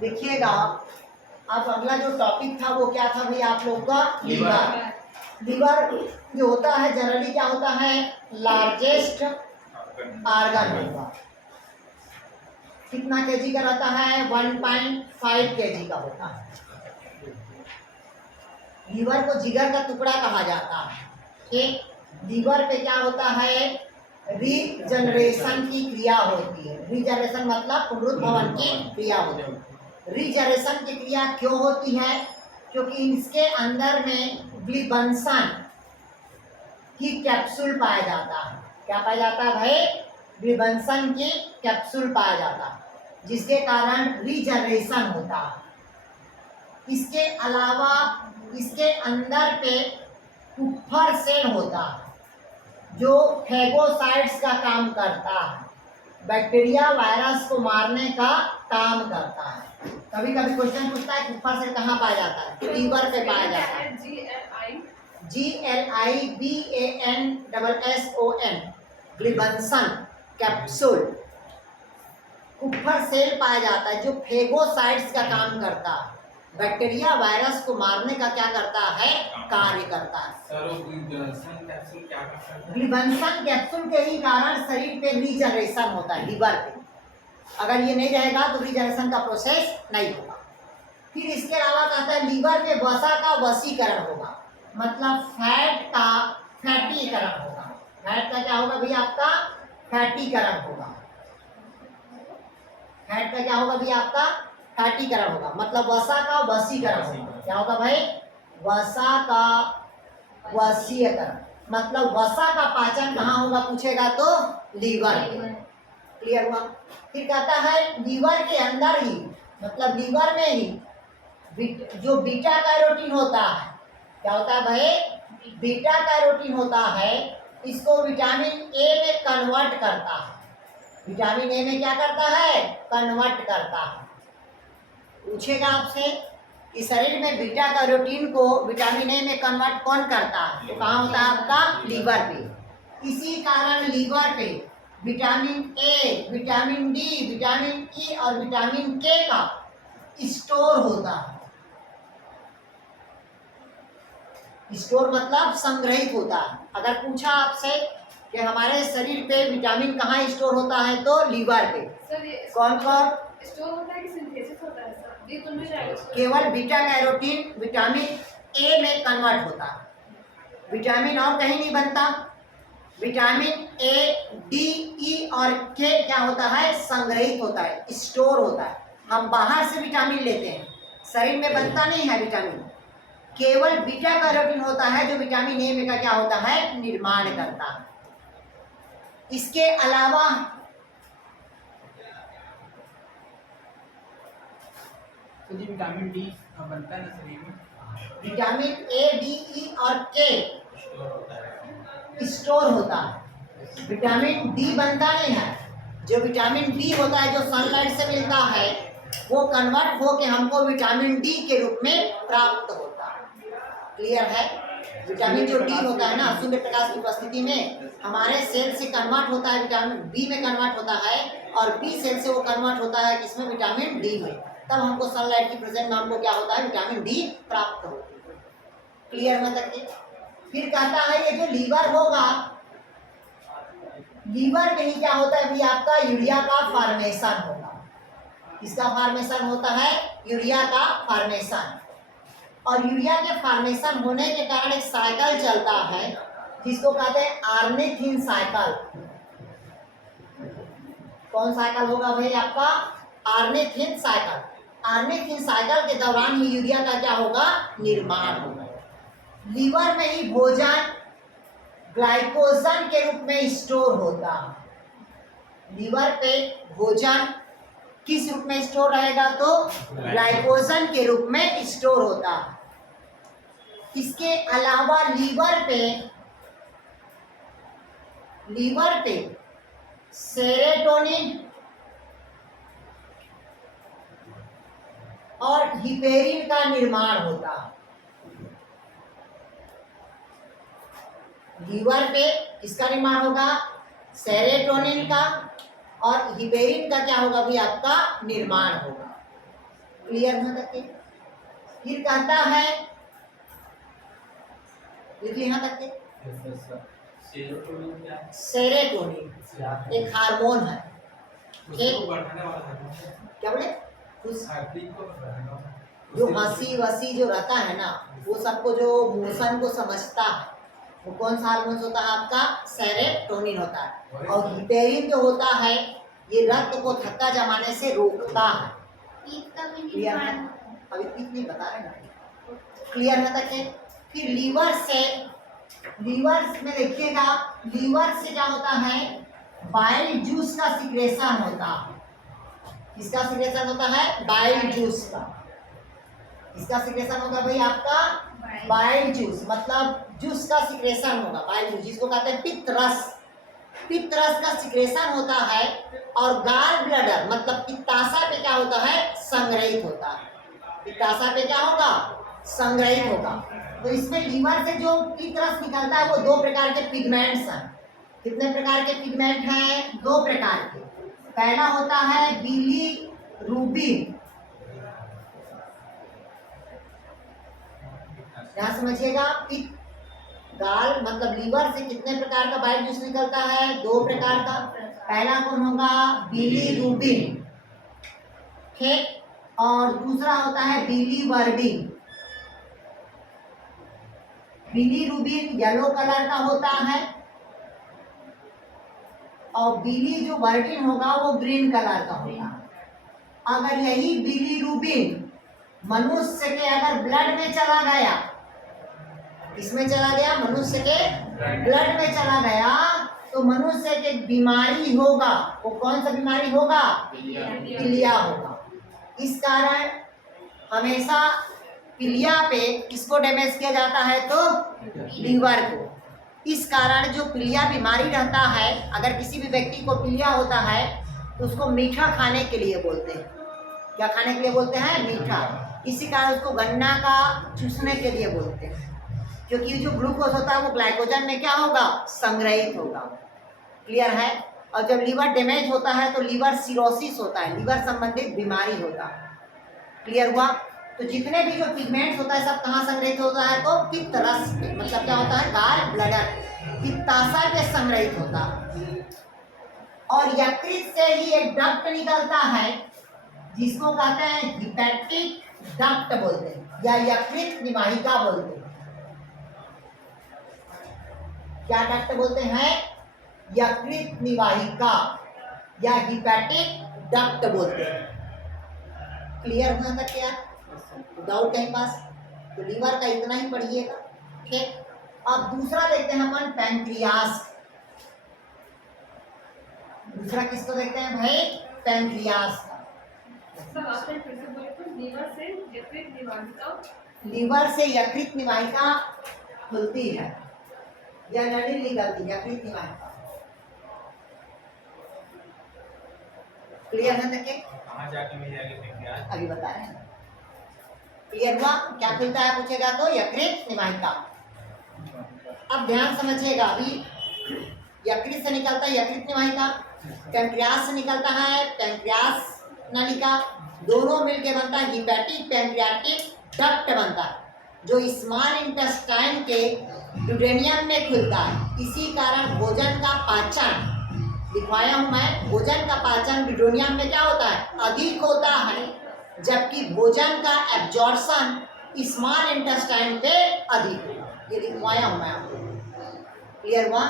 देखिएगा, अब अगला जो टॉपिक था वो क्या था भाई आप लोग का? लीवर। लीवर जो होता है जनरली क्या होता है? लार्जेस्ट आर्गन होगा। कितना केजी का रहता है? 1.5 केजी का होता है। लीवर को जिगर का टुकड़ा कहा जाता है। ठीक, लीवर पे क्या होता है? रीजनरेशन की क्रिया होती है। रीजनरेशन मतलब पुनरुत्भवन की क्रिया होती है। रीजनरेशन की क्रिया क्यों होती है? क्योंकि इसके अंदर में ग्लिबंसन की कैप्सूल पाया जाता है। क्या पाया जाता है भाई? ग्लिबंसन की कैप्सूल पाया जाता है, जिसके कारण रीजनरेशन होता है। इसके अलावा इसके अंदर पे कुप्फर सेल होता है जो फेगोसाइट्स का काम करता है, बैक्टीरिया वायरस को मारने का काम करता है। कभी कभी क्वेश्चन पूछता है कुप्फर सेल कहाँ पाया जाता है? लीवर पे पाया जाता है। GLIBANSSON ग्लिबंसन कैप्सूल कुप्फर सेल पाया जाता है जो फेगोसाइट्स का काम करता है, बैक्टीरिया वायरस को मारने का क्या करता है? कार्य करता है। ग्लिबंसन कैप्सूल के ही कारण शरीर पे रीजनरेशन होता है। लीवर पे अगर ये नहीं रहेगा तो रीजनरेशन का प्रोसेस नहीं होगा। फिर इसके अलावा कहता है लीवर में वसा का वसीकरण होगा, मतलब फैट का फैटीकरण होगा। फैट का क्या होगा भैया? आपका फैटीकरण होगा। फैट का क्या होगा भैया? आपका फैटीकरण होगा, मतलब वसा का वसीकरण होगा। क्या होगा भाई? वसा का वसीकरण, मतलब वसा का पाचन कहाँ होगा पूछेगा तो लीवर में। क्लियर हुआ? फिर कहता है लीवर के अंदर ही, मतलब लीवर में ही जो बीटा कैरोटीन होता है, क्या होता है भाई? बीटा कैरोटीन होता है, इसको विटामिन ए में कन्वर्ट करता है। विटामिन ए में क्या करता है? कन्वर्ट करता है। पूछेगा आपसे कि शरीर में बीटा कैरोटीन को विटामिन ए में कन्वर्ट कौन करता है? तो कहाँ होता है? आपका लीवर पे। इसी कारण लीवर पे vitamin A, vitamin D, vitamin E और विटामिन के का स्टोर होता है। स्टोर मतलब संग्रहित होता है। अगर पूछा आपसे कि हमारे शरीर पे विटामिन कहाँ स्टोर होता है तो लीवर पे। कौन कौन स्टोर होता है कि सिंथेसिस होता है सर? ये तो नहीं जाएगा। केवल बीटा कैरोटीन विटामिन ए में कन्वर्ट होता है, विटामिन और कहीं नहीं बनता। विटामिन ए, डी, ई और के क्या होता है? संग्रहित होता है, स्टोर होता है। हम बाहर से विटामिन लेते हैं, शरीर में बनता नहीं है विटामिन। केवल बीटा कैरोटीन होता है जो विटामिन ए में का क्या होता है? निर्माण करता है। इसके अलावा तो जी विटामिन डी बनता है ना शरीर में? विटामिन ए, डी, ई और के स्टोर होता है। विटामिन डी बनता नहीं है। जो विटामिन डी होता है जो सनलाइट से मिलता है वो कन्वर्ट हो के हमको विटामिन डी के रूप में प्राप्त होता है। क्लियर है? विटामिन जो डी होता है ना, सूर्य प्रकाश की उपस्थिति में हमारे सेल से कन्वर्ट होता है, विटामिन बी में कन्वर्ट होता है, और बी सेल से वो कन्वर्ट होता है किसमें? विटामिन डी में। तब हमको सनलाइट की प्रेजेंस में हमको क्या होता है? विटामिन डी प्राप्त होती है। क्लियर मतलब? फिर कहता है ये जो लीवर होगा, लीवर में ही क्या होता है भी आपका? यूरिया का फॉर्मेशन होगा। इसका फॉर्मेशन होता है यूरिया का फॉर्मेशन, और यूरिया के फॉर्मेशन होने के कारण एक साइकिल चलता है जिसको कहते हैं आर्निथिन साइकिल। कौन साइकिल होगा भाई? आपका आर्निथिन साइकिल। आर्निथिन साइकिल के दौरान ही यूरिया का क्या होगा? निर्माण होगा। लीवर में ही भोजन ग्लाइकोजन के रूप में स्टोर होता है। लीवर पे भोजन किस रूप में स्टोर रहेगा? तो ग्लाइकोजन के रूप में स्टोर होता है। इसके अलावा लीवर पे सेरोटोनिन और हिपेरिन का निर्माण होता है। लीवर पे किसका निर्माण होगा? सेरोटोनिन का और हिपेरिन का क्या होगा भी आपका निर्माण होगा। क्लियर है तक के? फिर कहता है देखिए यहाँ तक के सेरोटोनिन एक हार्मोन है, उसको बढ़ाने वाला है। क्या बोले उस हार्टबीट को बढ़ाने वाला। जो हंसी वसी जो रहता है ना वो सबको जो मोशन को समझता है वो कौन सा हार्मोन होता है आपका सेरोटोनिन होता है। और हिपेरिन जो होता है ये रक्त को थक्का जमाने से रोकता है। क्लियर है? अभी पित्त नहीं बता रहे ना। क्लियर है तक के? फिर लीवर में देखिएगा लीवर से क्या होता है बाइल जूस का सिक्रेशन होता है। किसका सिक्रेशन होता है? बाइल जूस का। इसका सिक्रेशन होगा भाई आपका बाइल जूस, मतलब जूस का सिक्रेशन होगा बाइल जूस, जिसको कहते हैं पित्त रस। पित्त रस का सिक्रेशन होता है और गाल ब्लडर मतलब पित्ताशय पे क्या होता है संग्रहित होता है। पित्ताशय पे क्या होगा संग्रहित होगा। तो इसमें लीवर से जो पित्त रस निकलता है वो दो प्रकार के पिगमेंट्स हैं। कितने प्रकार के पिगमेंट हैं? दो प्रकार के। पहला होता है बिलीरुबिन, यहाँ समझिएगा पित्त गाल मतलब लीवर से कितने प्रकार का बाइल जूस निकलता है? दो प्रकार का। पहला कौन होगा? बिलीरुबिन, ठीक, और दूसरा होता है बिलीवर्बिन। बिलीरुबिन येलो कलर का होता है और बिली जो वर्बिन होगा वो ग्रीन कलर का होगा। अगर यही बिलीरुबिन मनुष्य के अगर ब्लड में चला गया, इसमें चला गया मनुष्य के ब्लड में चला गया तो मनुष्य के बीमारी होगा। वो कौन सा बीमारी होगा? पीलिया होगा। इस कारण हमेशा पीलिया पे किसको डैमेज किया जाता है? तो लीवर को। इस कारण जो पीलिया बीमारी रहता है अगर किसी भी व्यक्ति को पीलिया होता है तो उसको मीठा खाने के लिए बोलते हैं। क्या खाने के लिए बोलते हैं? मीठा। इसी कारण उसको गन्ना का चूसने के लिए बोलते हैं, क्योंकि जो ग्लूकोज होता है वो ग्लाइकोजन में क्या होगा संग्रहित होगा। क्लियर है? और जब लीवर डैमेज होता है तो लीवर सिरोसिस होता है, लीवर संबंधित बीमारी होता है। क्लियर हुआ? तो जितने भी जो पिगमेंट्स होता है सब कहाँ संग्रहित होता है? तो पित्त रस में, मतलब क्या होता है गाल ब्लडर पित्ताशय पे संग्रहित होता है। और यकृत से ही एक डक्ट निकलता है जिसको कहते हैं हिपैटिक डक्ट बोलते हैं या यकृत निवाहिका बोलते हैं। क्या डक्ट बोलते हैं? यकृत निवाहिका या हिपैटिक डक्ट बोलते हैं। क्लियर हुआ था क्या? डाउट है पास? तो लीवर का इतना ही पढ़िएगा, ठीक। अब दूसरा देखते हैं अपन पैंक्रियास। दूसरा किसको देखते हैं भाई? पैंक्रियास का। सब आपने फिर से बोले तो लीवर से यकृत निवाहिका, लीवर से यकृत निवाहिका खुलती है या नली निकलती है, यकृत निवाहिका। क्लियर है तक? कहाँ जाके मिल जाएगी पैंक्रियास? अभी बता रहे हैं। क्लियर हुआ? क्या खुलता है पूछेगा तो यकृत निवाहिका। अब ध्यान समझिएगा, अभी यकृत से निकलता है यकृत निवाहिका, पैंक्रियास से निकलता है पैंक्रियास नलिका, दोनों मिलके बनता है हिपैटिक पैंक्रियाटिक डक्ट बनता है जो स्मॉल इंटेस्टाइन के ड्यूडेनियम में खुलता है। इसी कारण भोजन का पाचन, दिखवाया हूं मैं, भोजन का पाचन ड्यूडेनियम में क्या होता है? अधिक होता है, जबकि भोजन का एब्जॉर्प्शन स्मॉल इंटेस्टाइन पे अधिक होगा। ये दिखवाया हूं मैं आपको। क्लियर हुआ?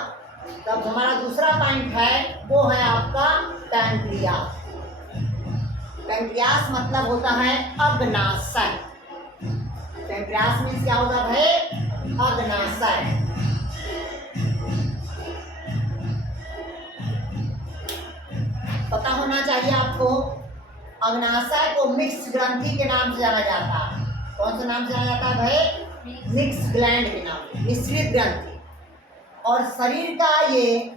तब हमारा दूसरा पॉइंट है वो है आपका पैंक्रियास। पैंक्रियास मतलब होता है अग्नाशय। पैंक्रियास मीन्स क्या होगा भाई? अग्नाशय। पता होना चाहिए आपको, अग्नाशय को मिक्स ग्रंथि के नाम से जाना जाता है। कौन सा नाम से जाना जाता है भाई? मिक्स ग्लैंड के नाम से, मिश्रित ग्रंथि। और शरीर का ये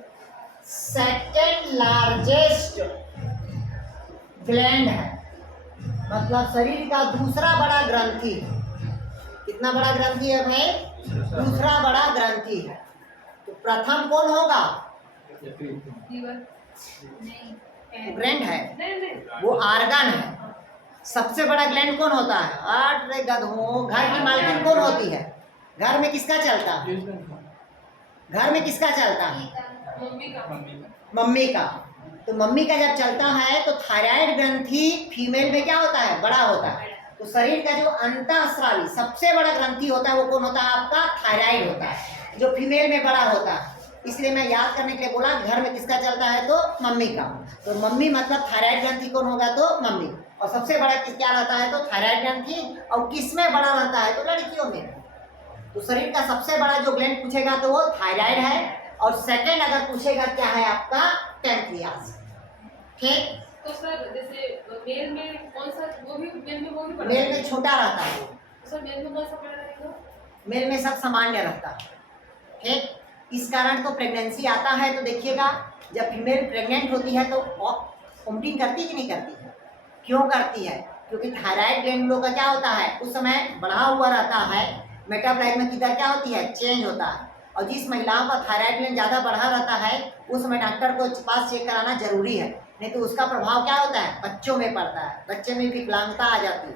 सेकेंड लार्जेस्ट ग्लैंड है, मतलब शरीर का दूसरा बड़ा ग्रंथि है। कितना बड़ा ग्रंथि है भाई? दूसरा बड़ा ग्रंथि है। तो प्रथम कौन होगा? लीवर नहीं, वो ग्लैंड है, नहीं नहीं वो आर्गन है। सबसे बड़ा ग्लैंड कौन होता है? आठ रे गधों, घर की मालकिन कौन होती है? घर में किसका चलता है? घर में किसका चलता है? मम्मी का मम्मी का। तो मम्मी का जब चलता है तो थायराइड ग्रंथि फीमेल में क्या होता है? बड़ा होता है। तो शरीर का जो अंतःस्रावी सबसे बड़ा ग्रंथि होता है वो कौन होता है? आपका थायराइड होता है, जो फीमेल में बड़ा होता है। इसलिए मैं याद करने के लिए बोला घर में किसका चलता है? तो मम्मी का। तो मम्मी मतलब थायराइड ग्रंथि कौन होगा? तो मम्मी। और सबसे बड़ा किस क्या रहता है? तो थायराइड ग्रंथि। और किस में बड़ा रहता है? तो लड़कियों में। तो शरीर का सबसे बड़ा जो ग्लैंड पूछेगा तो वो थायराइड है, और सेकंड अगर पूछेगा क्या है? आपका पैंक्रियास। ठीक। तो सर जैसे मेल में कौन सा वो भी मेल में वो भी बड़ा मेल में छोटा रहता है वो, तो सर मेल में कौन सा बड़ा रहेगा? मेल में सब सामान्य रहता है। ठीक। इस कारण तो प्रेगनेंसी आता है तो देखिएगा जब फीमेल प्रेग्नेंट होती है तो वोमिटिंग करती है कि नहीं करती है? क्यों करती है? क्योंकि थायराइड ग्लैंड लोग का क्या होता है? उस समय बढ़ा हुआ रहता है, मेटाबॉलिज्म की दर क्या होती है? चेंज होता है। और जिस महिलाओं का थायराइड ग्लैंड ज़्यादा बढ़ा रहता है उस समय डॉक्टर को पास चेक कराना जरूरी है, नहीं तो उसका प्रभाव क्या होता है? बच्चों में पड़ता है, बच्चे में विकलांगता आ जाती है।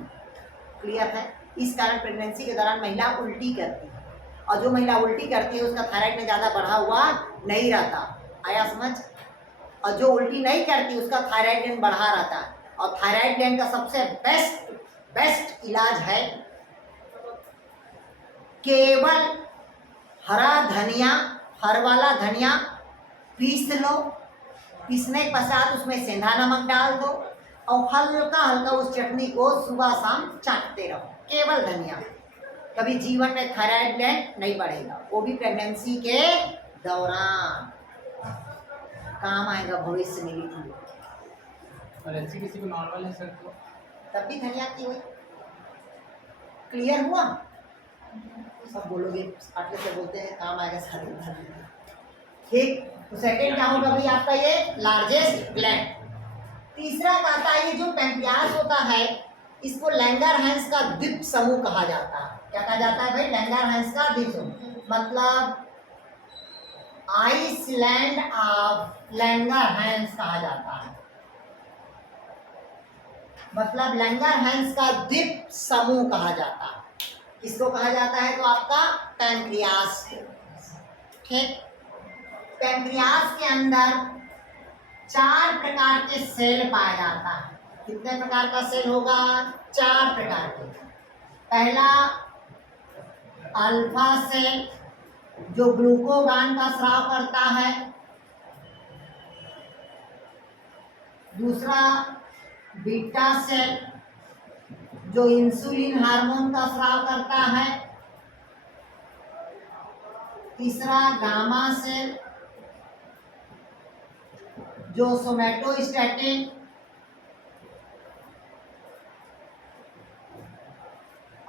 क्लियर है? इस कारण प्रेगनेंसी के दौरान महिला उल्टी करती है, और जो महिला उल्टी करती है उसका थायराइड में ज़्यादा बढ़ा हुआ नहीं रहता। आया समझ? और जो उल्टी नहीं करती उसका थायराइड ग्लैंड बढ़ा रहता है। और थायराइड ग्लैंड का सबसे बेस्ट इलाज है केवल हरा धनिया, हर वाला धनिया पीस लो, पीसने के पश्चात उसमें सेंधा नमक डाल दो और हल्का हल्का उस चटनी को सुबह शाम चाटते रहो, केवल धनिया। कभी जीवन में थायराइड ग्लैंड नहीं बढ़ेगा, वो भी प्रेगनेंसी के दौरान काम आएगा भविष्य में। लिखिए और ऐसी किसी को नॉर्मल है सर तो तब भी धनिया की हुई। क्लियर हुआ? सब बोलोगे, आटले से बोलते हैं काम आएगा सारे। ठीक। तो सेकंड क्या होगा भाई आपका? ये लार्जेस्ट ग्लैंड। तीसरा कहता है ये जो पैंक्रियास होता है इसको लैंगरहैंस का द्वीप समूह कहा जाता है। क्या कहा जाता है भाई? लैंगरहैंस का द्वीप समूह, मतलब आइसलैंड ऑफ लैंगरहैंस कहा जाता है। मतलब लैंगरहैंस का द्वीप समूह कहा जाता है। किसको कहा जाता है? तो आपका पैंक्रियास। ठीक। पैंक्रियास के अंदर 4 प्रकार के सेल पाया जाता है। कितने प्रकार का सेल होगा? 4 प्रकार के। पहला अल्फा सेल जो ग्लूकोगान का स्राव करता है। दूसरा बीटा सेल जो इंसुलिन हार्मोन का स्राव करता है। तीसरा गामा सेल जो सोमैटोस्टैटिन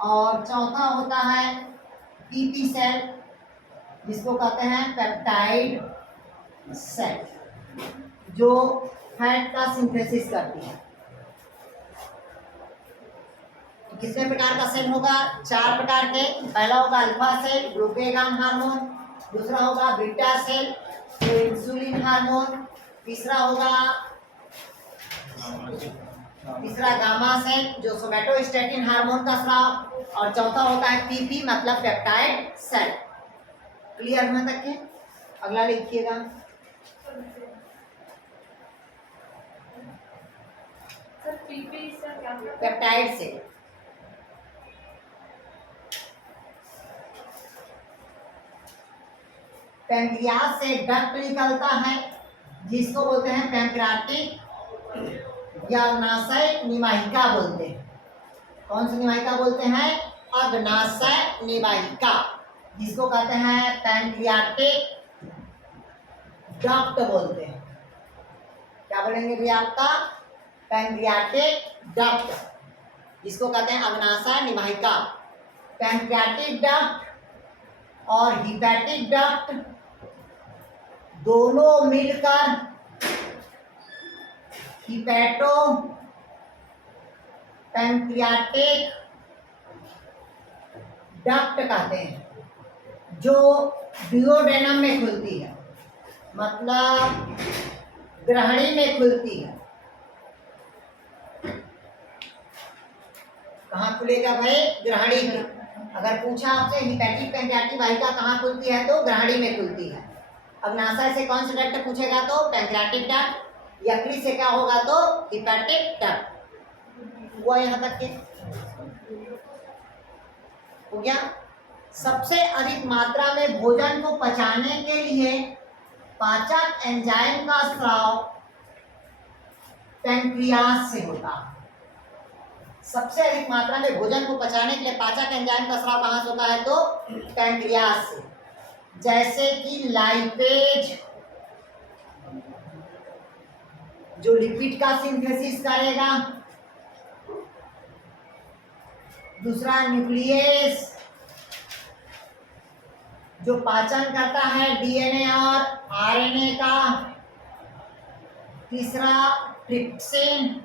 और चौथा होता है पीपी सेल जिसको कहते हैं पेप्टाइड सेल जो फैट का सिंथेसिस करती है। कितने प्रकार का सेल होगा? 4 प्रकार के। पहला होगा अल्फा सेल ग्लूकेगान हार्मोन, दूसरा होगा बीटा सेल जो इंसुलिन हार्मोन, तीसरा गामा सेल जो सोमैटोस्टैटिन हार्मोन का स्राव, और चौथा होता है पीपी मतलब पेप्टाइड सेल। क्लियर होने तक के? अगला लिखिएगा। सर पीपी सर क्या होता है? Peptide cell. पैंक्रियास से डक्ट निकलता है जिसको बोलते हैं पैंक्रियाटिक या अग्नाशय निवाहिका बोलते हैं। कौन सी निवाहिका बोलते हैं? अग्नाशय निवाहिका, जिसको कहते हैं पैंक्रियाटिक डक्ट बोलते हैं। क्या बोलेंगे भैया? आपका पैंक्रियाटिक डक्ट, जिसको कहते हैं अग्नाशय निवाहिका। पैंक्रियाटिक डक्ट और हिपैटिक डक्ट दोनों मिलकर हिपैटो पैंक्रियाटिक डक्ट कहते हैं, जो डिओडेनम में खुलती है, मतलब ग्रहणी में खुलती है। कहाँ खुलेगा भाई? ग्रहणी में। अगर पूछा आपसे हिपैटिक पैंक्रियाटिक वाहिका कहाँ खुलती है तो ग्रहणी में खुलती है। अब नासा से कौन सा डक्ट पूछेगा तो पैंक्रियाटिक डक्ट, यकृत से क्या होगा तो हिपैटिक डक्ट। हुआ यहाँ तक के? हो गया। सबसे अधिक मात्रा में भोजन को पचाने के लिए पाचक एंजाइम का स्राव पैंक्रियास से होता है। सबसे अधिक मात्रा में भोजन को पचाने के लिए पाचक एंजाइम का स्राव कहाँ से होता है तो पैंक्रियास से। जैसे कि लाइपेज जो लिपिड का सिंथेसिस करेगा, दूसरा न्यूक्लियस जो पाचन करता है डीएनए और आरएनए का, तीसरा ट्रिप्सिन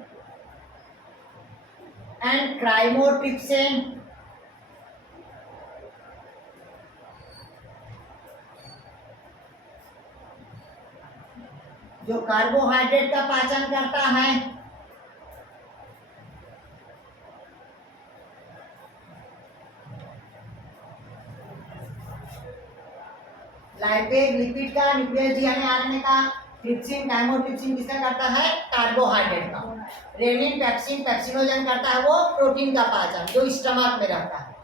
एंड क्राइमोट्रिप्सिन जो कार्बोहाइड्रेट का पाचन करता है, लाइपेज लिपिड का, न्यूक्लियस डीएनए आरएनए का, ट्रिप्सिन काइमोट्रिप्सिन किसका करता है कार्बोहाइड्रेट का, रेनिन पेप्सिन पेप्सिनोजन करता है वो प्रोटीन का पाचन जो स्टमक में रहता है।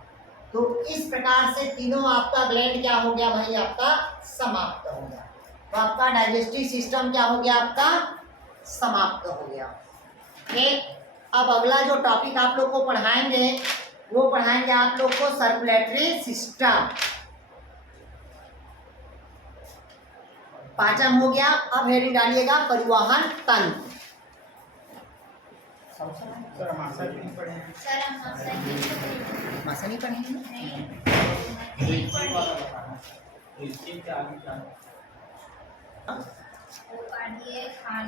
तो इस प्रकार से तीनों आपका ग्लैंड क्या हो गया भाई आपका समाप्त हो गया। तो आपका डाइजेस्टिव सिस्टम क्या हो गया आपका समाप्त हो गया। ठीक, अब अगला जो टॉपिक आप लोग को पढ़ाएंगे वो पढ़ाएंगे आप लोग को सर्कुलेटरी सिस्टम। पाचन हो गया, अब हेडिंग डालिएगा परिवहन तंत्र। सर हम आशा भी नहीं पढ़े हैं। सर हम आपसे मासा नहीं पढ़ेंगे? नहीं वाला बताना। तो इसके क्या आगे क्या? वो पढ़िए खान